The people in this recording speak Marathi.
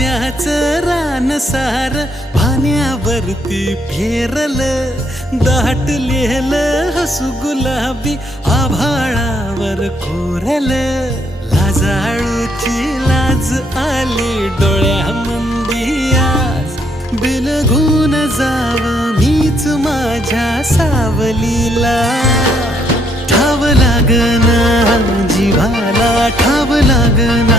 काव्याच रानसार पाण्यावरती फेरलं, दाटलेलं हसू गुलाबी आभाळावर कोरलं. लाजाळूची लाज आली डोळ्यामंदी आज, बिलगून जाव मीच माझ्या सावलीला. ठाव लागना जीवाला, ठाव लागना